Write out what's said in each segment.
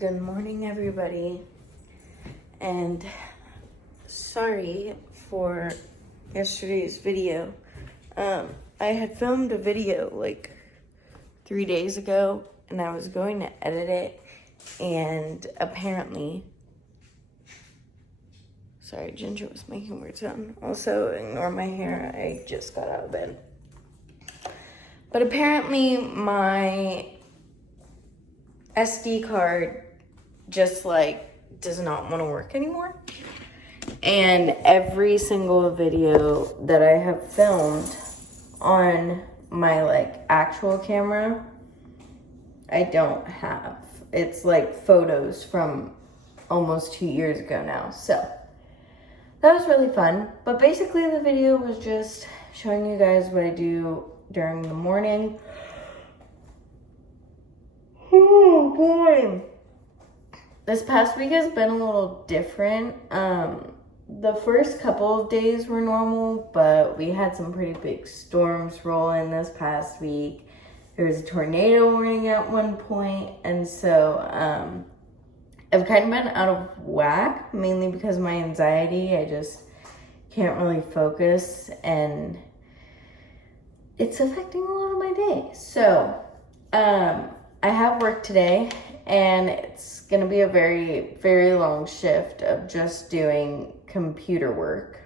Good morning, everybody, and sorry for yesterday's video. I had filmed a video like 3 days ago, and I was going to edit it, and apparently, sorry, Ginger was making weird sound. Also, ignore my hair, I just got out of bed. But apparently, my SD card just does not want to work anymore. And every single video that I have filmed on my actual camera, I don't have. It's photos from almost 2 years ago now. So that was really fun. But basically the video was just showing you guys what I do during the morning. Oh boy. This past week has been a little different. The first couple of days were normal, but we had some pretty big storms roll in this past week. There was a tornado warning at one point, and so I've kind of been out of whack, mainly because of my anxiety. I just can't really focus, and it's affecting a lot of my day. So I have work today, and it's gonna be a very, very long shift of just doing computer work.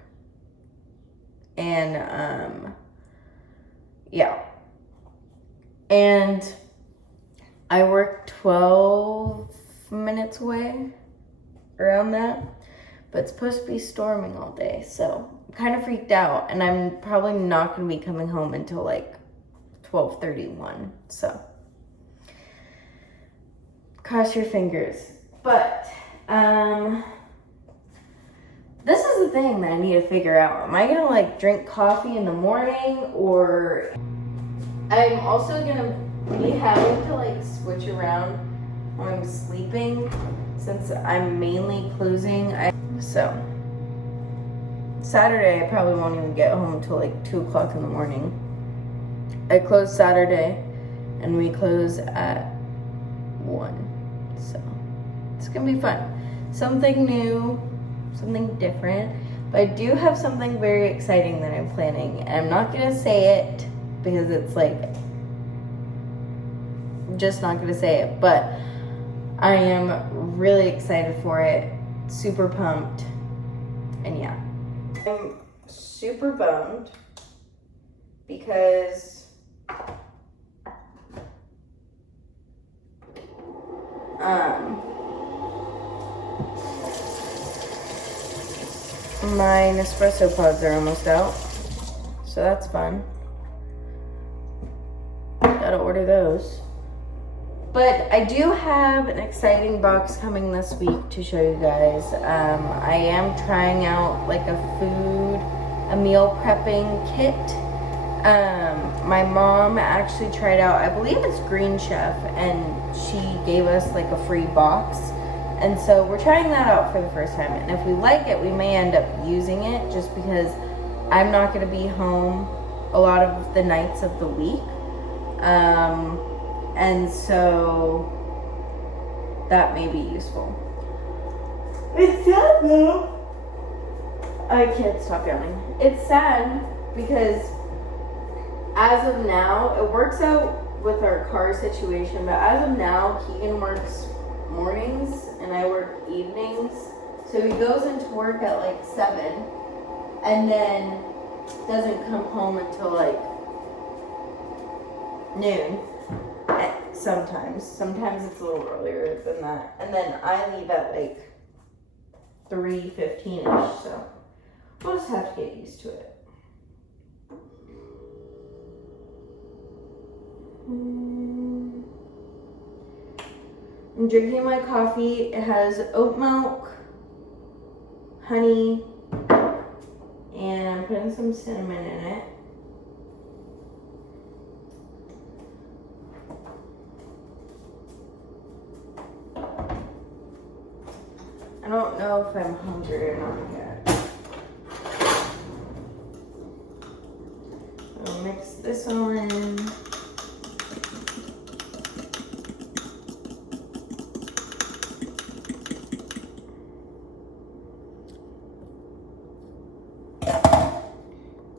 And yeah. And I work 12 minutes away, around that. But it's supposed to be storming all day, so I'm kind of freaked out, and I'm probably not gonna be coming home until 12:31, so cross your fingers. But this is the thing that I need to figure out. Am I gonna drink coffee in the morning, or I'm also gonna be having to switch around when I'm sleeping, since I'm mainly closing. So Saturday I probably won't even get home till 2 o'clock in the morning. I close Saturday and we close at 1. So it's gonna be fun. Something new, something different. But I do have something very exciting that I'm planning. And I'm not gonna say it because it's I'm just not gonna say it. But I am really excited for it. Super pumped. And yeah. I'm super bummed because my Nespresso pods are almost out, so that's fun. Gotta order those. But I do have an exciting box coming this week to show you guys. I am trying out a meal prepping kit. My mom actually tried out, I believe it's Green Chef, and she gave us a free box. And so we're trying that out for the first time. And if we like it, we may end up using it, just because I'm not gonna be home a lot of the nights of the week. And so that may be useful. It's sad though. I can't stop yawning. It's sad because as of now, it works out with our car situation, but as of now, Keegan works mornings and I work evenings. So he goes into work at 7 and then doesn't come home until noon. Sometimes it's a little earlier than that. And then I leave at 3:15ish, so we'll just have to get used to it. I'm drinking my coffee. It has oat milk, honey, and I'm putting some cinnamon in it. I don't know if I'm hungry or not yet. I'll mix this all in.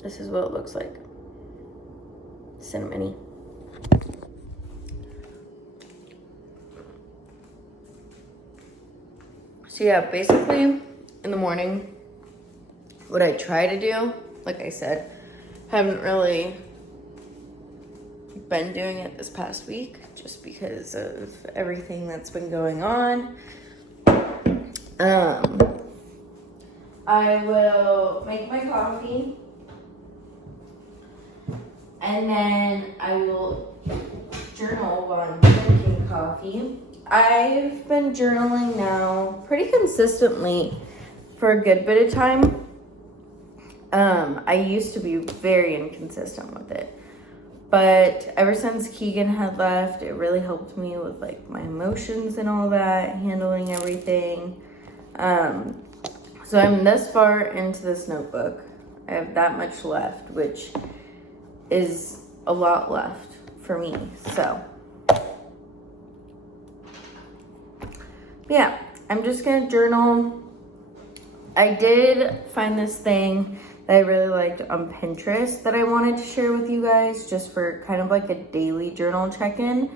This is what it looks like. Cinnamony. So yeah, basically in the morning, what I try to do, like I said, haven't really been doing it this past week just because of everything that's been going on. I will make my coffee and then I will journal while I'm drinking coffee. I've been journaling now pretty consistently for a good bit of time. I used to be very inconsistent with it. But ever since Keegan had left, it really helped me with like my emotions and all that, handling everything. So I'm this far into this notebook. I have that much left, which is a lot left for me. So yeah, I'm just gonna journal. I did find this thing that I really liked on Pinterest that I wanted to share with you guys just for kind of like a daily journal check-in.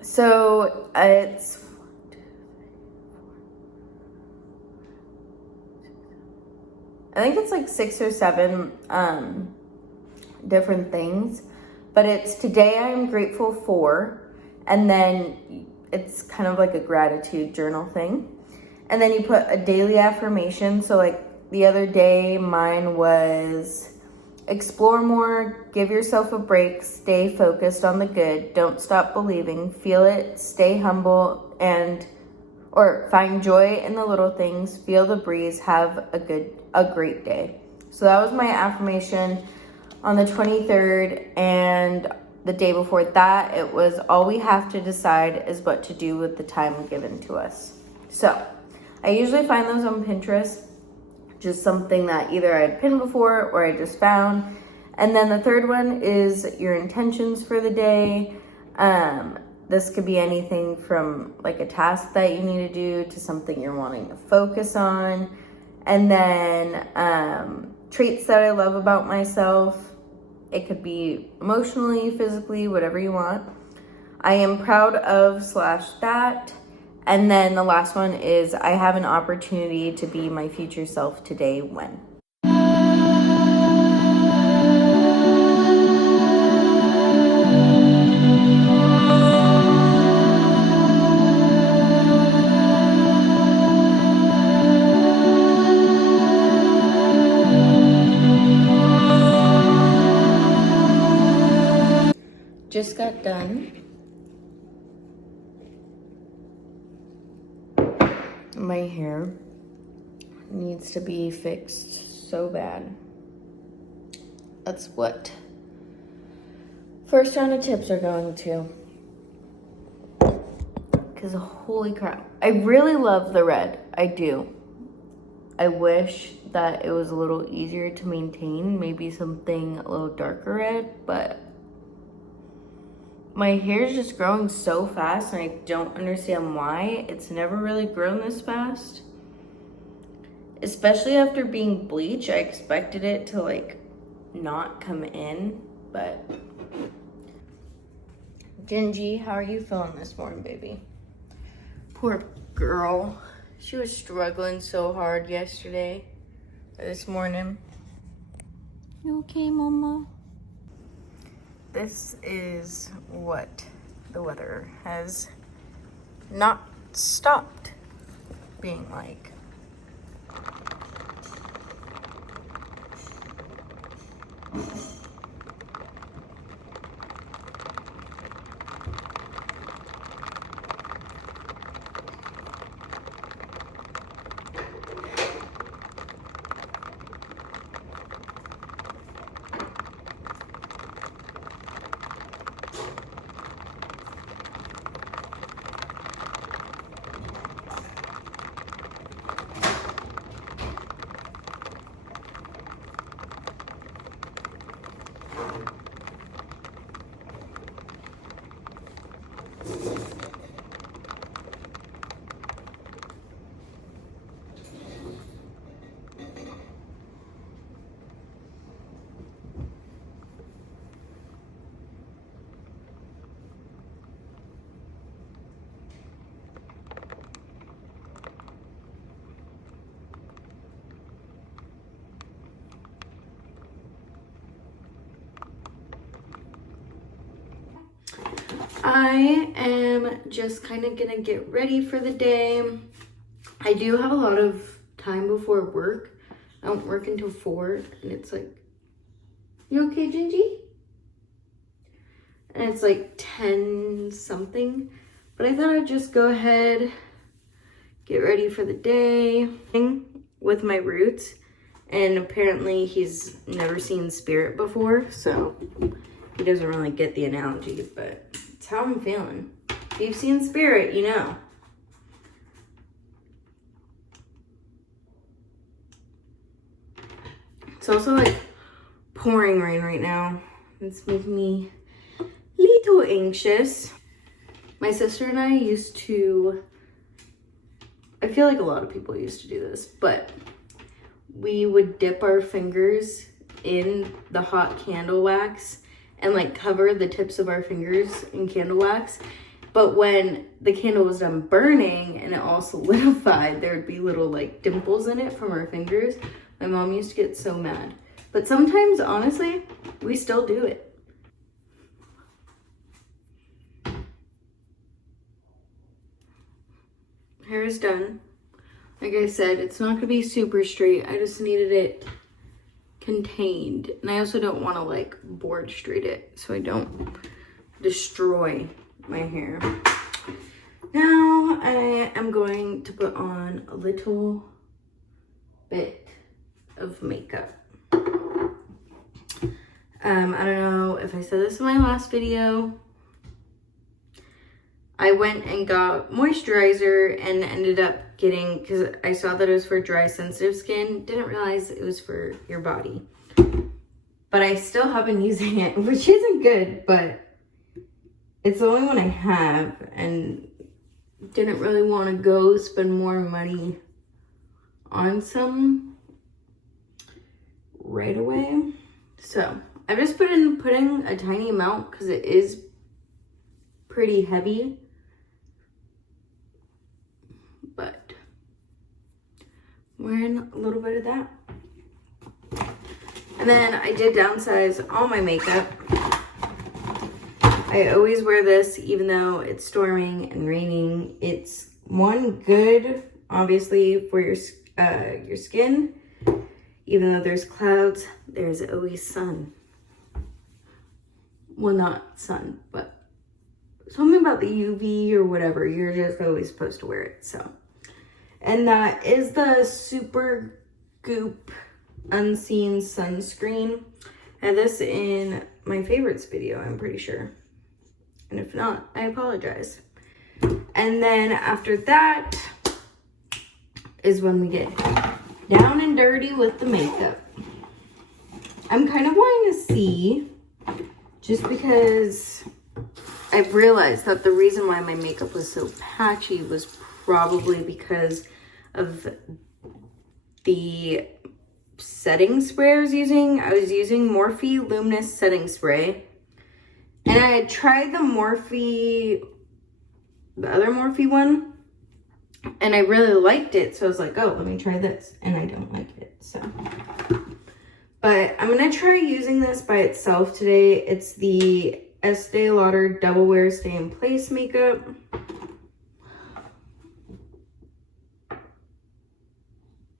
So it's I think it's like 6 or 7 different things, but it's today I am grateful for, and then it's kind of like a gratitude journal thing. And then you put a daily affirmation. So like the other day, mine was explore more, give yourself a break, stay focused on the good, don't stop believing, feel it, stay humble, or find joy in the little things, feel the breeze, have a great day. So that was my affirmation on the 23rd, and the day before that, it was all we have to decide is what to do with the time given to us. So I usually find those on Pinterest, just something that either I had pinned before or I just found. And then the third one is your intentions for the day. This could be anything from like a task that you need to do to something you're wanting to focus on. And then traits that I love about myself. It could be emotionally, physically, whatever you want. I am proud of / that. And then the last one is I have an opportunity to be my future self today when. Just got done. My hair needs to be fixed so bad. That's what first round of tips are going to. Because holy crap. I really love the red. I do. I wish that it was a little easier to maintain. Maybe something a little darker red, but my hair is just growing so fast and I don't understand why. It's never really grown this fast. Especially after being bleached, I expected it to like not come in, but Gingy, how are you feeling this morning, baby? Poor girl. She was struggling so hard yesterday, this morning. You okay, Mama? This is what the weather has not stopped being like. I am just kind of gonna get ready for the day. I do have a lot of time before work. I don't work until 4, and it's like, you okay, Gingy? And it's like 10 something. But I thought I'd just go ahead, get ready for the day with my roots. And apparently he's never seen spirit before, so he doesn't really get the analogy, but it's how I'm feeling. If you've seen spirit, you know. It's also like pouring rain right now. It's making me a little anxious. My sister and I used to, I feel like a lot of people used to do this, but we would dip our fingers in the hot candle wax and like cover the tips of our fingers in candle wax. But when the candle was done burning and it all solidified, there would be little like dimples in it from our fingers. My mom used to get so mad. But sometimes, honestly, we still do it. Hair is done. Like I said, it's not gonna be super straight. I just needed it contained. And I also don't want to like board straight it so I don't destroy my hair. Now I am going to put on a little bit of makeup. I don't know if I said this in my last video. I went and got moisturizer and ended up getting, because I saw that it was for dry sensitive skin, didn't realize it was for your body. But I still have been using it, which isn't good, but it's the only one I have, and didn't really want to go spend more money on some right away. So I've just been putting a tiny amount because it is pretty heavy. But wearing a little bit of that. And then I did downsize all my makeup. I always wear this even though it's storming and raining. It's one good, obviously, for your skin. Even though there's clouds, there's always sun. Well, not sun, but something about the UV or whatever. You're just always supposed to wear it, so. And that is the Super Goop Unseen Sunscreen. I had this in my favorites video, I'm pretty sure. And if not, I apologize. And then after that is when we get down and dirty with the makeup. I'm kind of wanting to see, just because I've realized that the reason why my makeup was so patchy was probably because of the setting spray I was using. I was using Morphe Luminous setting spray. And I had tried the other Morphe one. And I really liked it. So I was like, oh, let me try this. And I don't like it, so. But I'm going to try using this by itself today. It's the Estee Lauder Double Wear Stay in Place makeup.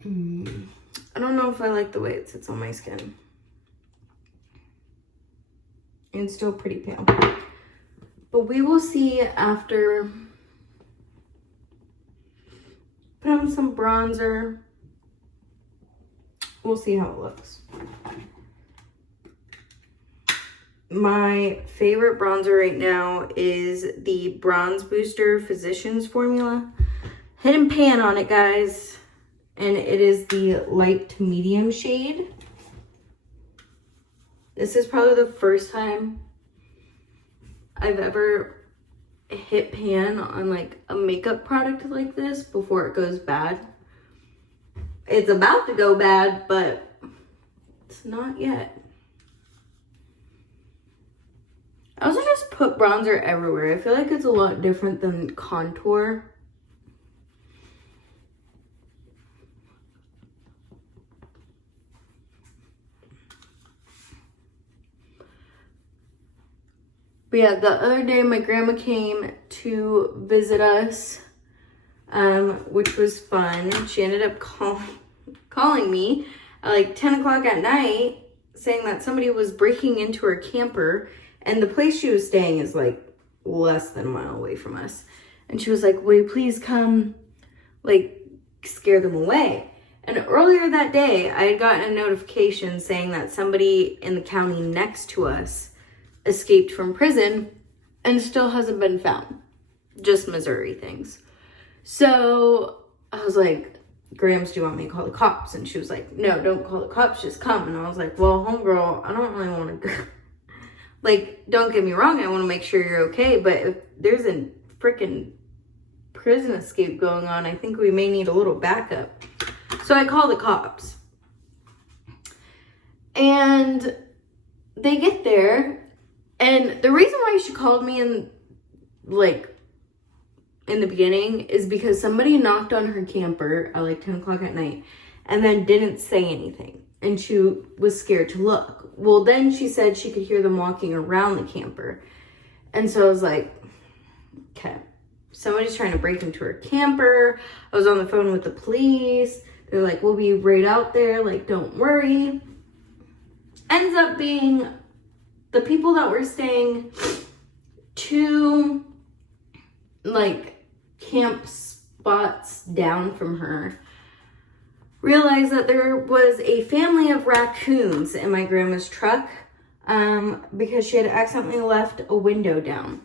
I don't know if I like the way it sits on my skin. And it's still pretty pale. But we will see after. Put on some bronzer. We'll see how it looks. My favorite bronzer right now is the Bronze Booster Physicians Formula. Hidden pan on it, guys. And it is the light to medium shade. This is probably the first time I've ever hit pan on like a makeup product like this before it goes bad. It's about to go bad, but it's not yet. I also just put bronzer everywhere. I feel like it's a lot different than contour. But yeah, the other day my grandma came to visit us, which was fun. She ended up calling me at like 10 o'clock at night saying that somebody was breaking into her camper, and the place she was staying is like less than a mile away from us. And she was like, will you please come like scare them away? And earlier that day, I had gotten a notification saying that somebody in the county next to us escaped from prison and still hasn't been found. Just Missouri things. So I was like, Grams, do you want me to call the cops? And she was like, no, don't call the cops, just come. And I was like, well, homegirl, I don't really want to go. Like, don't get me wrong, I want to make sure you're okay, but if there's a freaking prison escape going on, I think we may need a little backup. So I call the cops. And they get there, and the reason why she called me in the beginning is because somebody knocked on her camper at like 10 o'clock at night and then didn't say anything. And she was scared to look. Well, then she said she could hear them walking around the camper. And so I was like, okay, somebody's trying to break into her camper. I was on the phone with the police. They're like, we'll be right out there. Like, don't worry. Ends up being the people that were staying 2 like camp spots down from her realized that there was a family of raccoons in my grandma's truck because she had accidentally left a window down.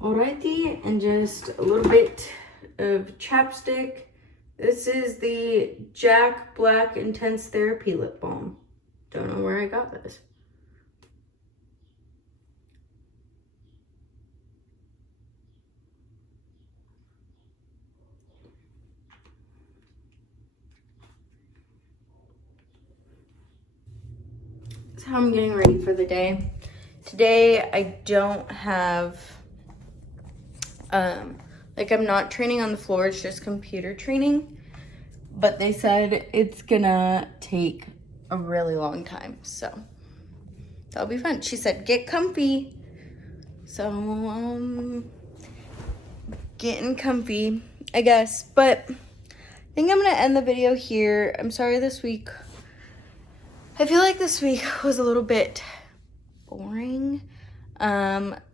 Alrighty, and just a little bit of chapstick. This is the Jack Black Intense Therapy Lip Balm. Don't know where I got this. That's how I'm getting ready for the day. Today I don't have, I'm not training on the floor, it's just computer training. But they said it's gonna take a really long time, so that'll be fun. She said, get comfy. So, getting comfy, I guess. But I think I'm gonna end the video here. I'm sorry this week. I feel like this week was a little bit boring.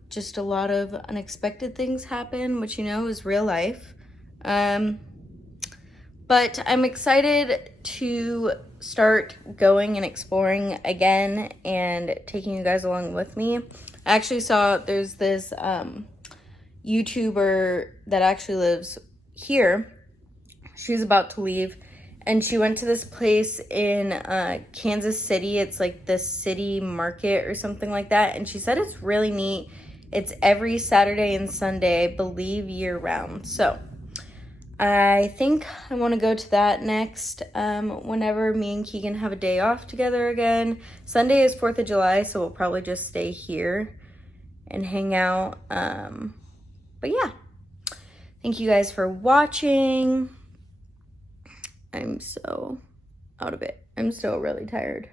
Just a lot of unexpected things happen, which is real life. But I'm excited to start going and exploring again and taking you guys along with me. I actually saw there's this YouTuber that actually lives here. She's about to leave, and she went to this place in Kansas City. It's like the city market or something like that. And she said it's really neat. It's every Saturday and Sunday, I believe, year round. So I think I want to go to that next whenever me and Keegan have a day off together again. Sunday is 4th of July, so we'll probably just stay here and hang out. But yeah, thank you guys for watching. I'm so out of it. I'm still really tired.